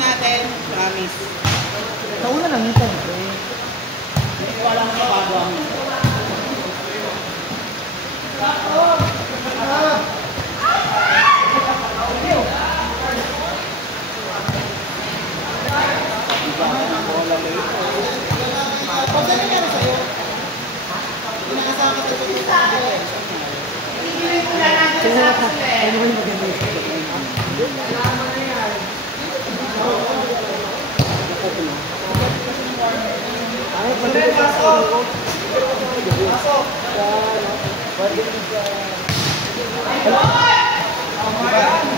natin, promise. Nauna lang yung tempo eh. Wala nang bago ang pagka nangyari sa'yo, pinakasama ka sa hindi ko na natin sa akin eh. Ano yung maganda yung ay, pwede ko pasok! Pasok! Pwede ko sa...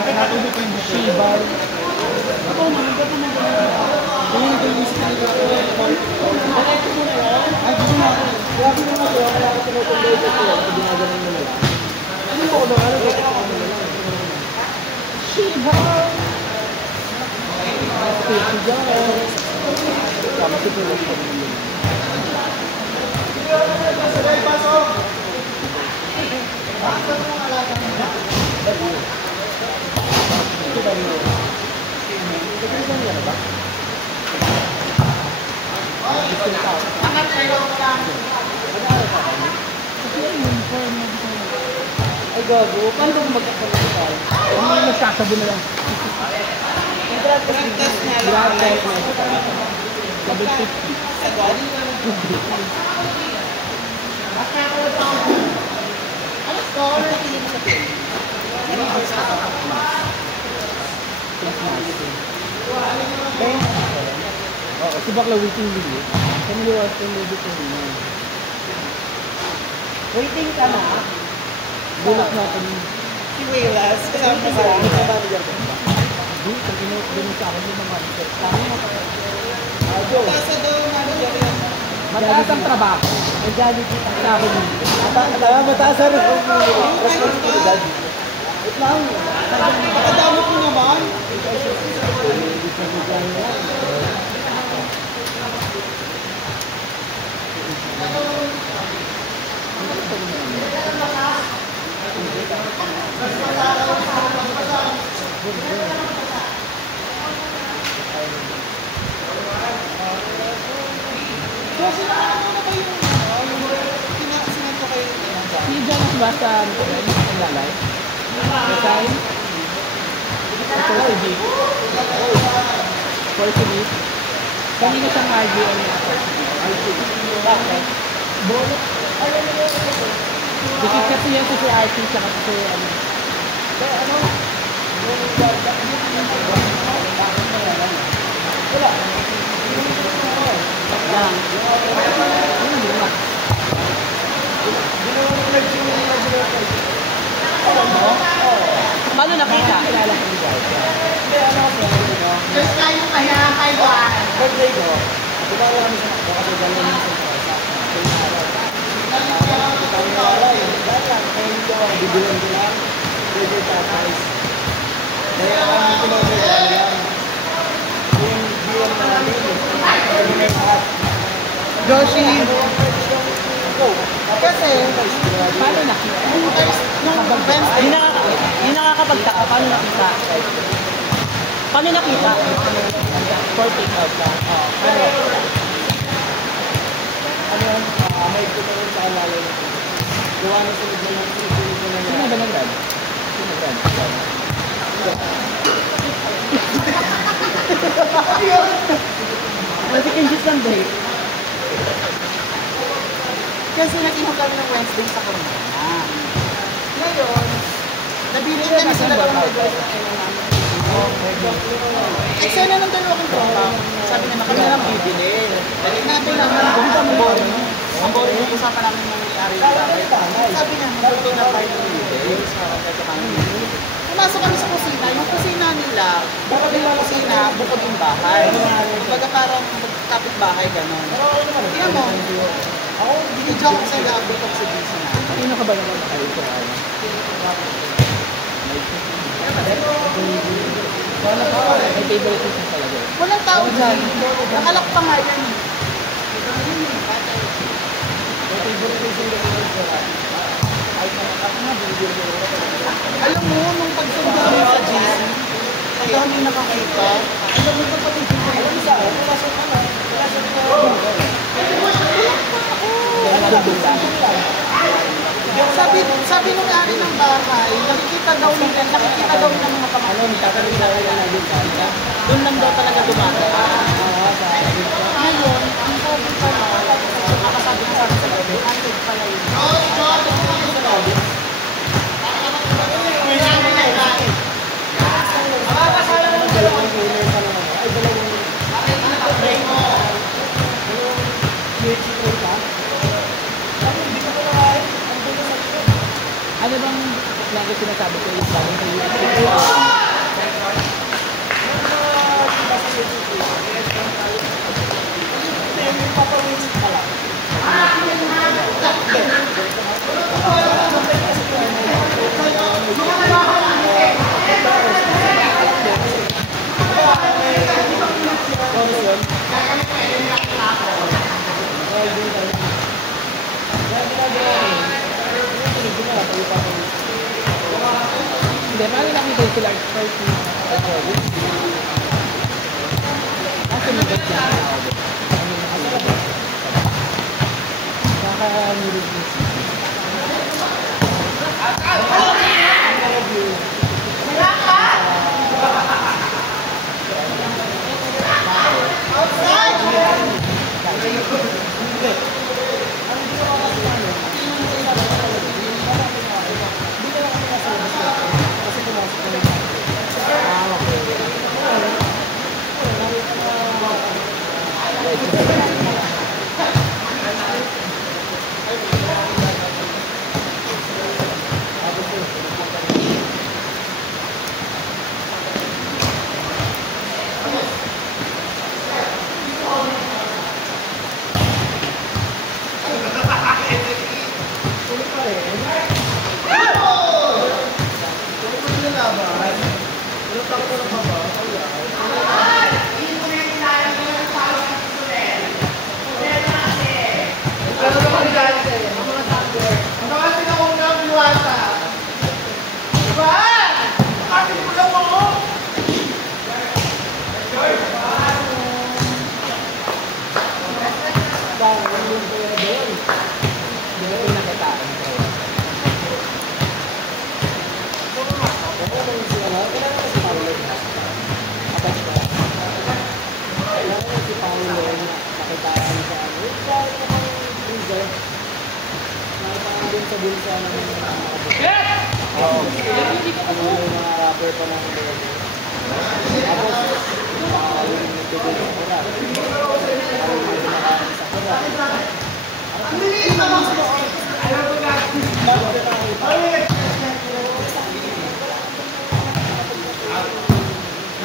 Nakatulog ko yung Shibar. Ito naman, ito naman. Ganyan ito yung isip na ito. Ay, gusto mo ako. Grabe naman ito. Kaya ako tinutuloy ko ito. Ginagalan mo na lang. Ano mo ko na? Ano ko na lang? Shibar! Shibar! Kami tutulog ko naman yun. Sabay, pasok! Pasok mo nga lang. Ito ba yun? Ito ba yun ba? Angat kayo ko lang. Ay gago, paano ba magkakaroon? Ano magsasabo na lang? Drug test na lang. Drug test na lang. Level 50. Sagot? Ano score? Hindi mo sabihin. Hindi mo sabihin. Oo, si bakla waiting video. Kami liwas yung video ko rin. Waiting ka na? Bulak natin. Si Waylas, kasama mo sa akin. Doon, pag inuulit sa akin yung mga manager. Tasa daw, manager yan. Mataas ang trabaho. May jollibee ang trabaho nito. Mataas ang responsibilidad. Wait lang. Nakadami ko naman. So, sinaan mo na ba yung sinaan ko kayo Si Jonas ba sa lalay? Kasay? Portuguese? Kanina siyang RGL niya. Bakit? Bolot? Dikit kasi yan si RT tsaka si ano. Kaya ano? Wala. Lang. Paano nakita? Kilala ko yung guys. Hindi, ano kasi, Just tayo kaya kay Juan. birthday ko, dumalo kami sa Macdo kasi gano'n yung sa Forza. Kami na wala eh. Dahil lang, kayo ko, bibilang ko lang. Pwede tatay. Kaya kami pinag-regal yan. Yung bilang na namin, kami na yung lahat. Joshi. Kasi, Paano nakita? yung nakakapagtaka, paano nakita? Paano nakita? For take out ka? Ano yan? May ito sa alala yun. Gawa na sunod na lang. Sino ba nag-run? Sino nag-run? Second juice lang day. Kasi nag-inom kami ng Wednesday sa Corona. Ngayon, nabili kami sa dalawang lugar sa kailan namin. Eksena ng dalawang tropa. Sabi naman kami lang bibili. Natin naman, ang boring. Ang boring yung usapan namin ng may-ari namin. Sabi naman, luto na tayo ng bibili. Pumasok kami sa kusina. Yung kusina nila, bukod yung kusina, bukod yung bahay. Kumbaga parang kapit-bahay gano'n. Kaya mo, ako, binidyo ako sa lobby ko sa busy na. Sino ka ba naman kayo sa ano? May favorite ko talaga. Walang tao dyan. Nakalak pa nga yan. Alam mo, nung pagsunod namin sa GC, ang dami nakakita. Sabi nung ari ng bahay, nakikita daw ng mga pamanon, kakaroon na kaya doon lang daw talaga dumadaan. Ngayon, ang sabi pa na, nakakasabi na sabi sa gabi, antid pala yun. Ano bang lagi sinasabi ko yung galing sa USB? Hindi, paano nakita yung sila first na recording? Sumagot siya. Nakaka-nilid niya.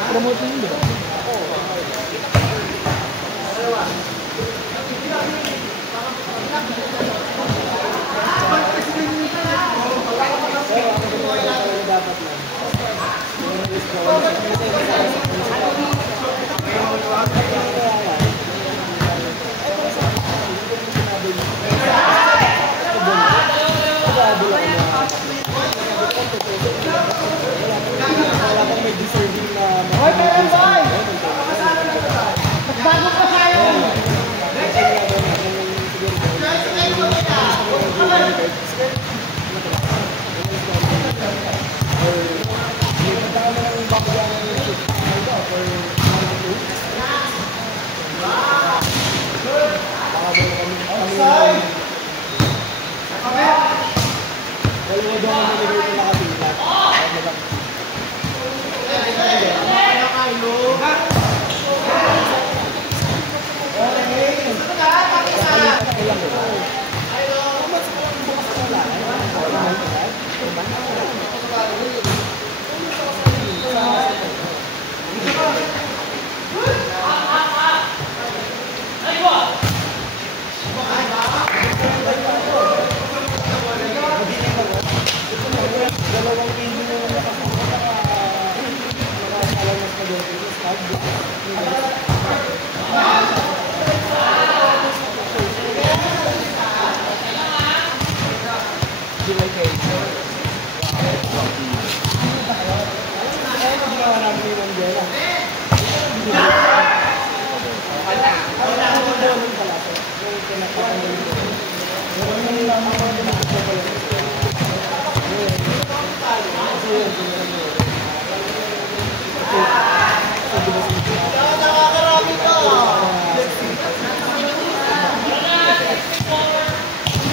Promote yun, di ba?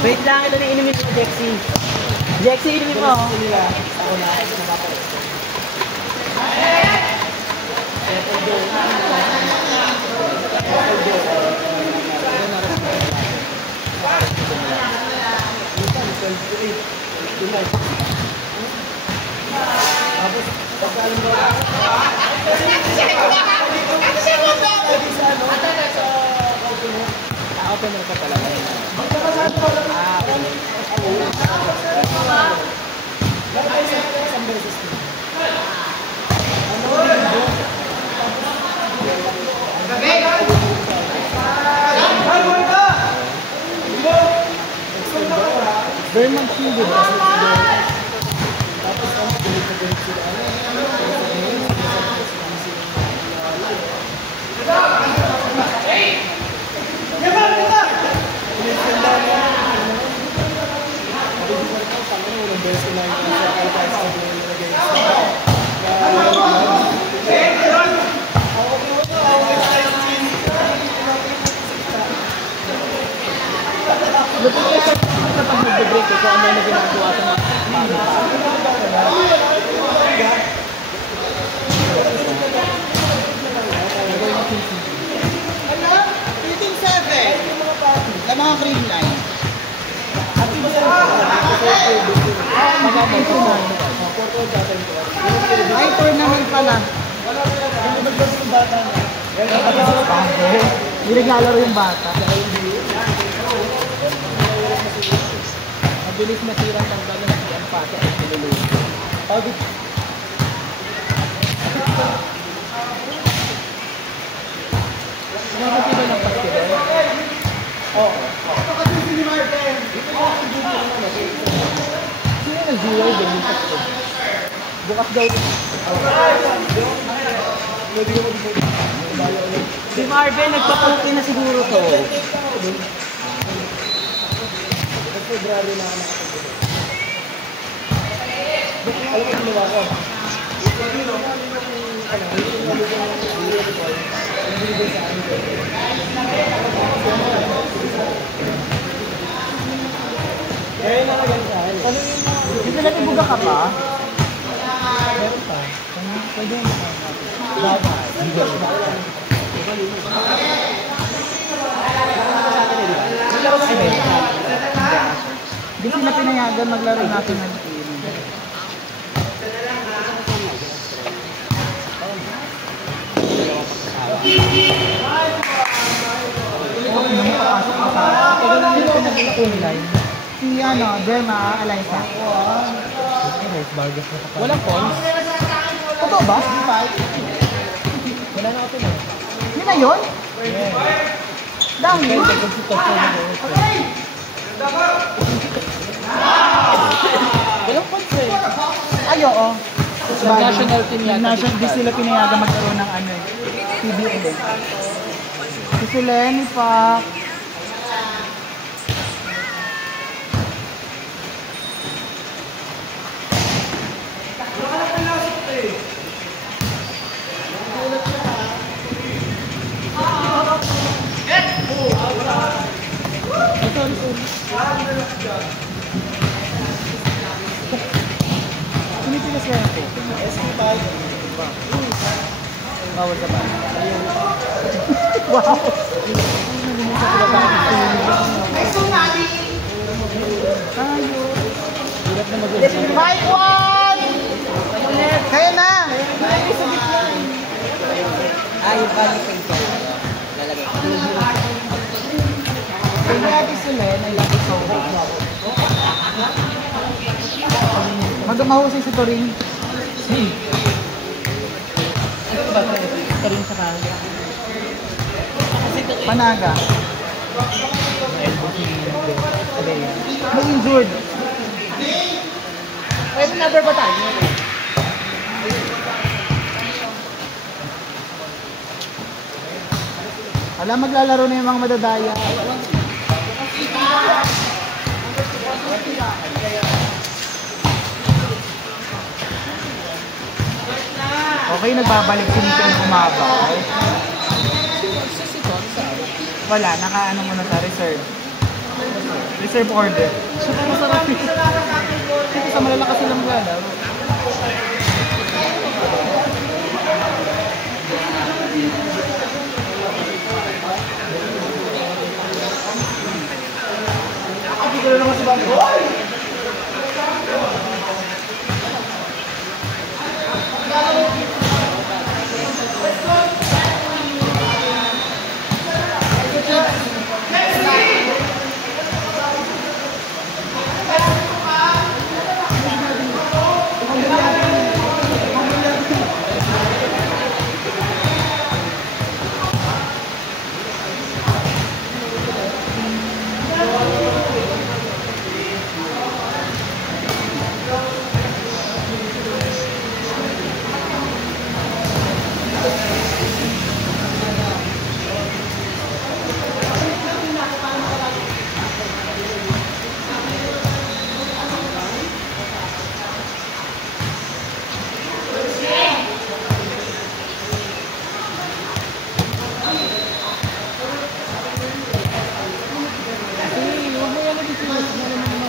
Wait lang, ito na inumin mo, Jexy. Jexy, inumin mo. Open na pa talaga. Vermont Field, di ba? Tapos ang galit sila. Kapag nag-break ko, ano na ginagawa sa mga na mga cream line. Ay, tournament pala. Hindi naglalaro yung bata. Mabilis masirang tanggalan ng ang pata at niluluto. Nakakatiba ng basketball? Oo. Sino nag-zero din yung sakto? Bukas daw. Si Marvin, nagpapuki na siguro to. February na ako nakapagod. Alam mo ginawa ko? Kaya na lang sa akin. Dito lang ibuga ka pa? Meron pa. Pwede mo na. Dapat. Hindi sila pinayagan maglaro natin ng team. Si ano, Derma, Eliza. Walang pawns? Totoo ba? Wala na ako na. Yun na yun? Dami. Walang pawns eh. Ay, oo. National team yata. National, di sila pinayagan magkaroon ng ano, PBA. Si Selene pa. Pinipilas ka ako. SP5. Bawal sa bata. Wow! Tayo. Hirap na mag-uusap. Fight one! Kaya na! Yung bali paper. Lalagay ko. Kaya natin sila, nailagay sa mahusay si Toring. Ano ba ito rin sa kanya? Panaga. May injured. Ay, number ba tayo? Wala, maglalaro na yung mga madadaya. Okay, nagbabalik si Nico yung umabaw. Wala, naka-ano muna sa reserve. Reserve order. Super masarap yun. Kasi sa malalakas silang maglalaro. Hindi ko na naman si Bambi.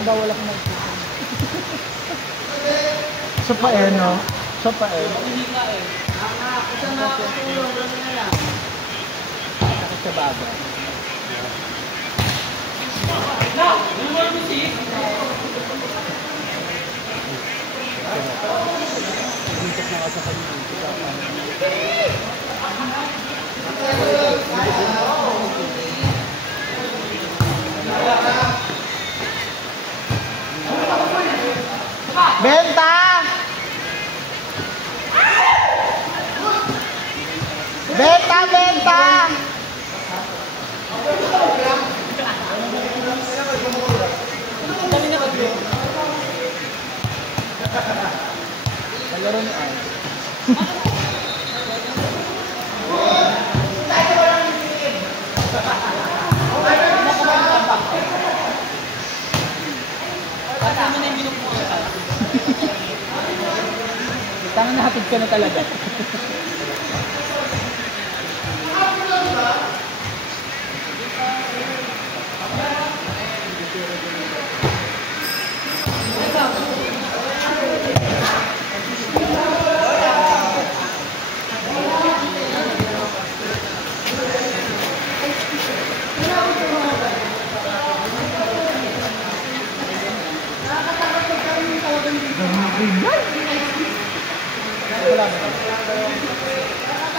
Bawal ako mag-isip. Siya pa eh, no? Siya pa eh. Hindi ka eh. Isa na ako tulong. Ano na lang? Sakit sa baga. No! Ano mo yung music? Hintok na ka sa kanya. Benta! Benta! Benta! Kami na kaglo. Kalaro ni Ay. Kasama na yung binubuhay. Tanga nahatid ka na talaga.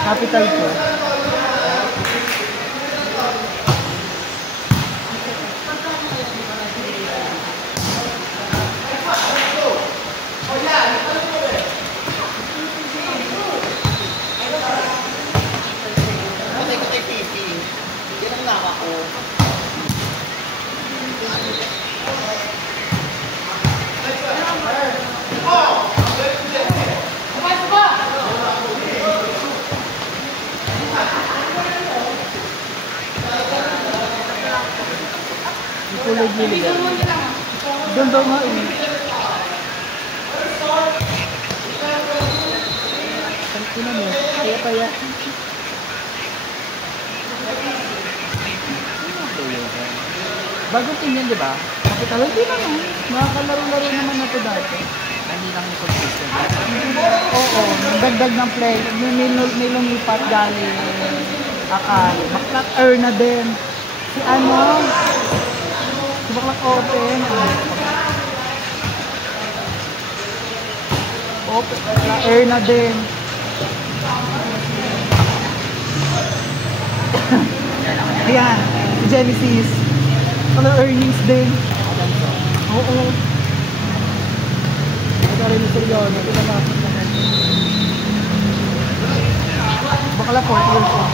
Capital ko. Patay ko tayo pipi. Yan ang nama ko. Kulay gilid. Doon daw nga eh. Sino mo? Kaya. Bagong team yan, di ba? Capital, hindi naman. Makakalaro-laro naman na ito dati. Hindi lang yung consistent. Oo, nagdagdag ng play. May lumipat galing Akali. Baklak na din. Si ano? Si Baklak Open. Open. Na din. Ayan, si Genesis. Ano earnings din. Oo. Ito rin yung seryono. Ito naman. Bakla 4 years old.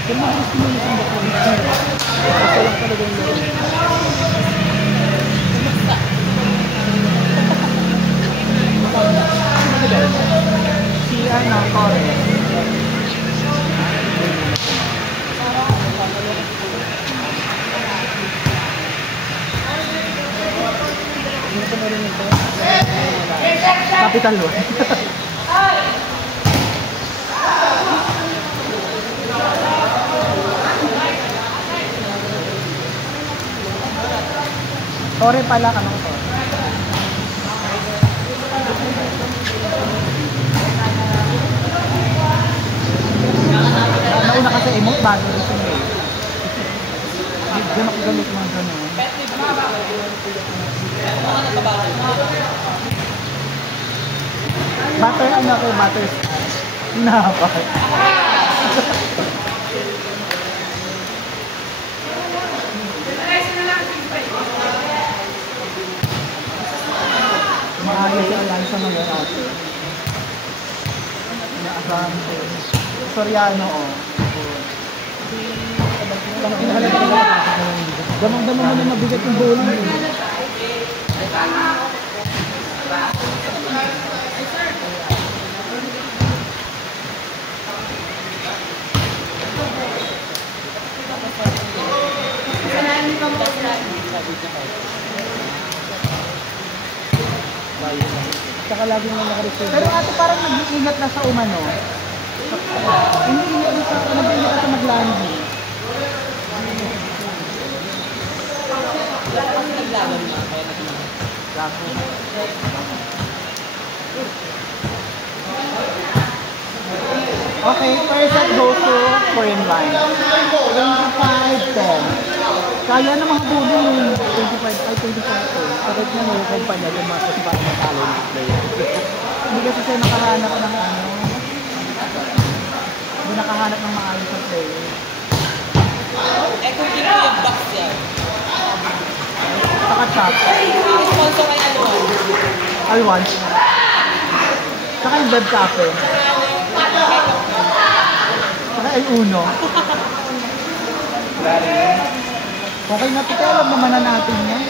Kaya mga gusto mo yung bakla. Ito lang talaga yung laro. Si Ana Torres. Capital One. Sorry pala ka nung to. Nauna kasi emote bago rin siya eh. Diyan ako gamit mga gano'n. Butter ano ako, butter scotch. Napak. Maayos yung Alliance ngayon ate. Inaasahan ko. Soriano o. Damang-damang mo na mabigat yung bowling eh. Saka lagi mo nakareserve. Pero ate parang nag-iingat na sa umano. Hindi ingat na sa nag-iingat na sa mag-landing. Okay, first set goes to Korean line. 25-10. Kaya na mga bulo yung 25 ay 25 ko. Sakit na may kumpanya lumasas para matalo ng player. Hindi kasi siya nakahanap ng ano. Hindi nakahanap ng maayos na player. Eh kung hindi yung box yan. Saka chop. Sponsor ay Alwan. Alwan. Saka yung web cafe. Saka ay Uno. Okay na ito, alam naman na natin yan.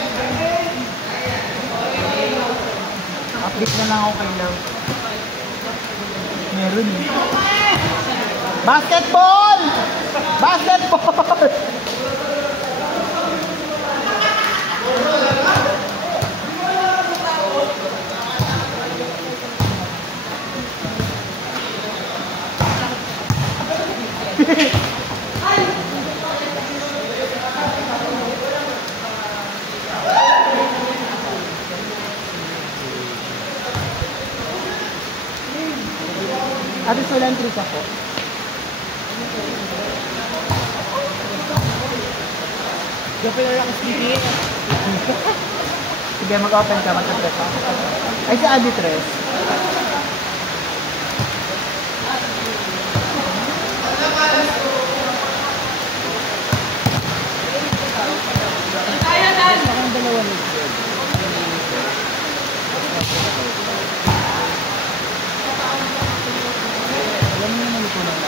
Update na lang ako kay Love. Meron eh. Basketball! Basketball! Ate, so lang trip ako. Gapin na lang ako sige. Sige, mag-open ka, mag-tres ako. Ay, si Adi Tres. Ang dalawa nito. Alam mo naman ito ng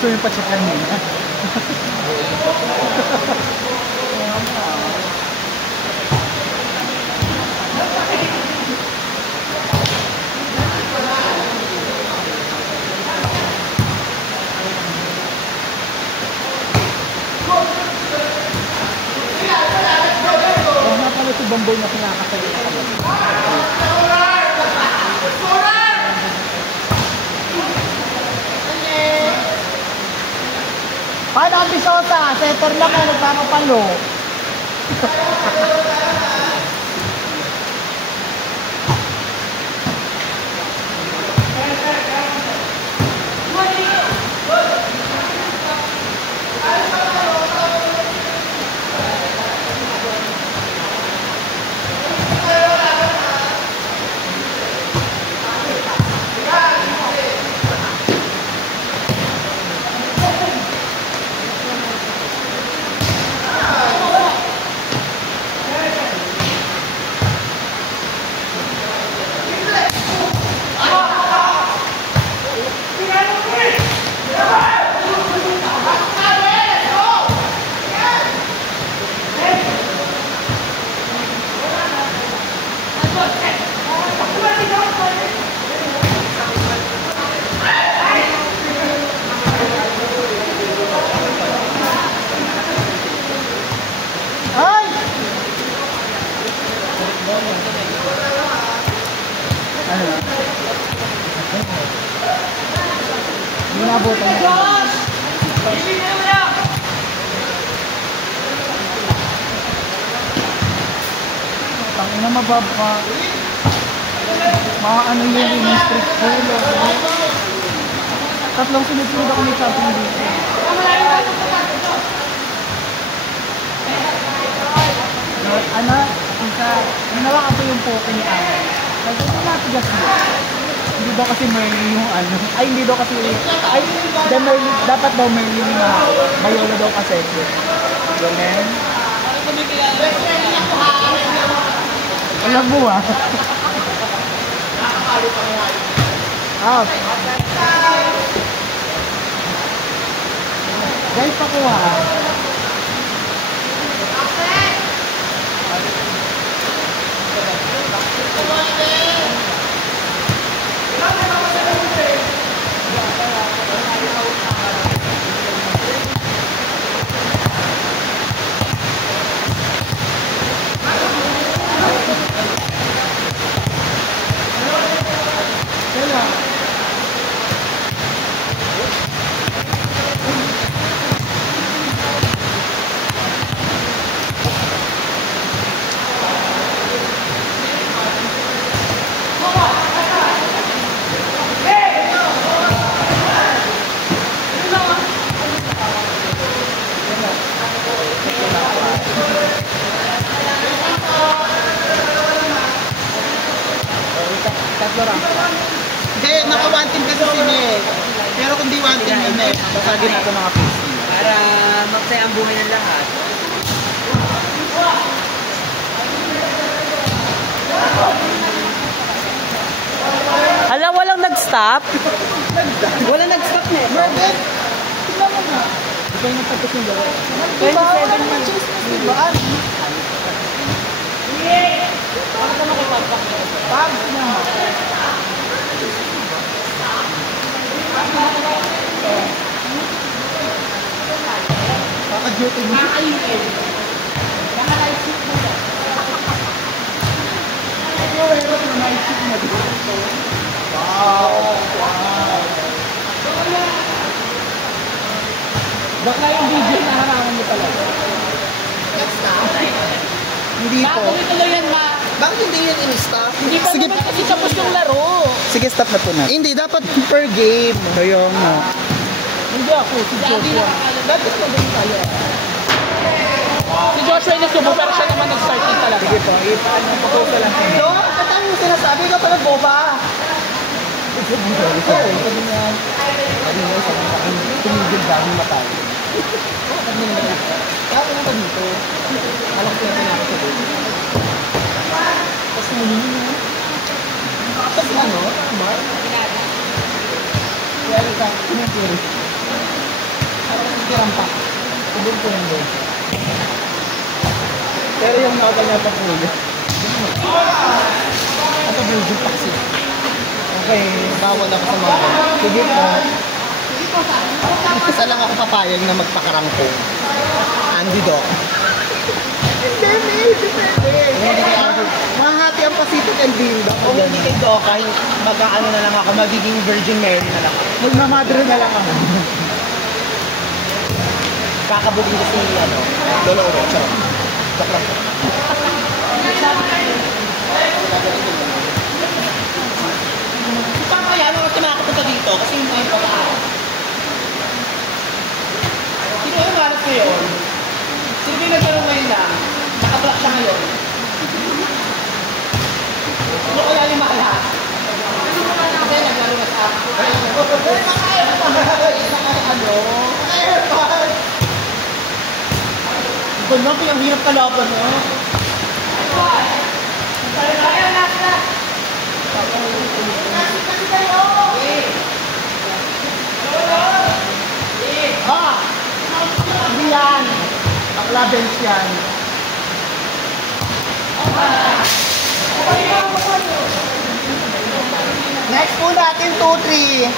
gusto yung pa-check kanina. Kaya nga pala ito bamboy na pinakasali na kami. Paano ang Bisota? Setter lang eh, nagpapapalo. Ano? Hindi nabutan niya. Tangina mababa. Ano yung street food. Tatlong sunod-sunod ako may shopping dito. Ano? Isa, ginawa ko yung poke ni Ana. Kasi natigas mo. Hindi daw kasi Merlin yung ano. Ay, hindi daw kasi... Ay, dapat daw Merlin na Mayolo daw kasi. Ganun. Alam mo ah. Ah. Guys, pakuha. Hindi, naka-one-team kasi si Mel. Pero kung di one-team ni Mel, basagin natin mga PC. Para magsaya ang buhay ng lahat. Hala, walang nag-stop? Wala nag-stop na eh. Mervin? Ito yung nagtapos yung gawin. 27 man. Diba? Pag na. Kaka-duty mo. Bakla yung video na harangan mo talaga. Hindi po. Bakit hindi yun in-stop? Sige, Kasi tapos yung laro. sige, stop na po na. Hindi, dapat per game. Kaya nga. Hindi ako, si Joshua. Dapat mo din tayo. Si Joshua yung nasubo pero siya naman nag-start din talaga. Sige po, ipaano po ko sa lang. No, katang yung sinasabi ka pala boba. Sabi niya, sa mga tumigil dahil matay. Kami naman. Kaya ko naman dito. Alam ko yung pinaka sa dito. Tapos muli niya. Tapos ano? Bar? Kaya rin ka, kumintiri. Parang kumitiran pa. Tubog ko yung doon. Pero yung nakakanya pa po yun. Ito building taxi. Okay, bawal ako sa mga. Sige po. Isa lang ako papayag na magpakarangko. Andy Doc. Hindi kay Andy. Mahati ang Pacific and Binda. Kung hindi kay Doc, mag-ano na lang ako, magiging Virgin Mary na lang. Magmamadre na lang ako. Kakabukin ko si, Lolo Oro. Charot. Doc lang po. Paano kaya? Ano kasi makakapunta dito? Kasi yung mga pala. Sino yung malas ko yun? Sino yung nagkaroon ngayon lang? Nakablock siya ngayon. Sino kaya yung malas? Kasi naglaro na siya. Ito na, pinanghirap kalaban mo. Hindi yan. Bakla bench yan. Next po natin, 2-3.